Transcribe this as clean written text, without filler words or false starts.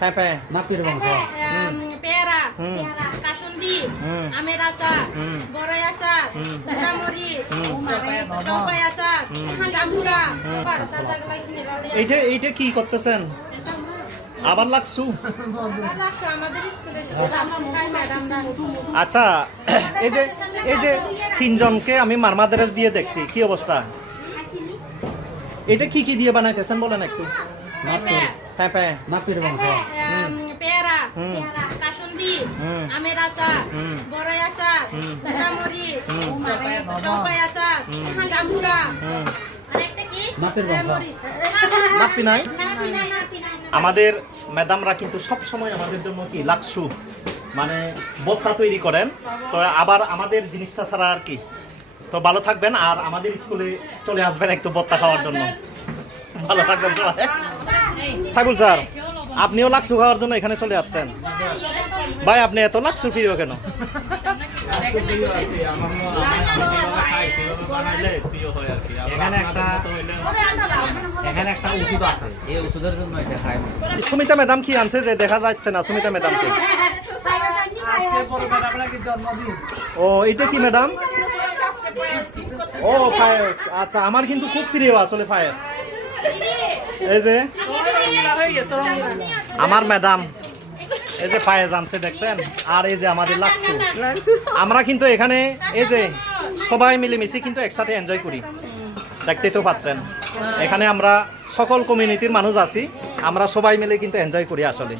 পেঁপে নাপির বংশ পেয়ারা কাসুন্দি আমের আচার বড়ই আচার মরিচ জলপাই আচার জাম্বুরা এইটা কি করতেছেন আবার লাগছু আমাদের স্কুলে ম্যাডামরা আচ্ছা এই যে তিনজনকে আমি মারমাদারেজ দিয়ে দেখছি কি অবস্থা এটা কি কি দিয়ে বানাইতেছেন বলেন একটু পেঁপে নাপির বংশ পেয়ারা কাসুন্দি আমের আচার বড়ই আচার মরিচ জলপাই আচার জাম্বুরা আরেকটা কি নাপির বংশ মরিচ নাপি নাই আমাদের ম্যাডামরা কিন্তু সব সময় আমাদের জন্য কি লাকসু মানে ভর্তা তৈরি করেন তো আবার আমাদের জিনিসটা ছাড়া আর কি তো ভালো থাকবেন আর আমাদের স্কুলে চলে আসবেন একটু ভর্তা খাওয়ার জন্য ভালো থাকবেন সাইবুল স্যার আপনিও লাকসু খাওয়ার জন্য এখানে চলে যাচ্ছেন ভাই আপনি এত লাকসু প্রিয় কেন এখানে একটা ওষুধ আছে এই ওষুধের জন্য এটা খায় সুমিতা ম্যাডাম কি আনছে যে দেখা যাচ্ছে না সুমিতা ম্যাডামকে ও এটা কি ম্যাডাম ও ফায়েজ আচ্ছা আমার কিন্তু খুব প্রিয় আসলে ফায়েজ এই যে আমার ম্যাডাম এই যে ফায়েজ আনছে দেখছেন আর এই যে আমাদের লাকসু আমরা কিন্তু এখানে এই যে সবাই মিলেমিশে কিন্তু একসাথে এনজয় করি দেখতেই তো পাচ্ছেন এখানে আমরা সকল কমিউনিটির মানুষ আছি আমরা সবাই মিলে কিন্তু এনজয় করি আসলে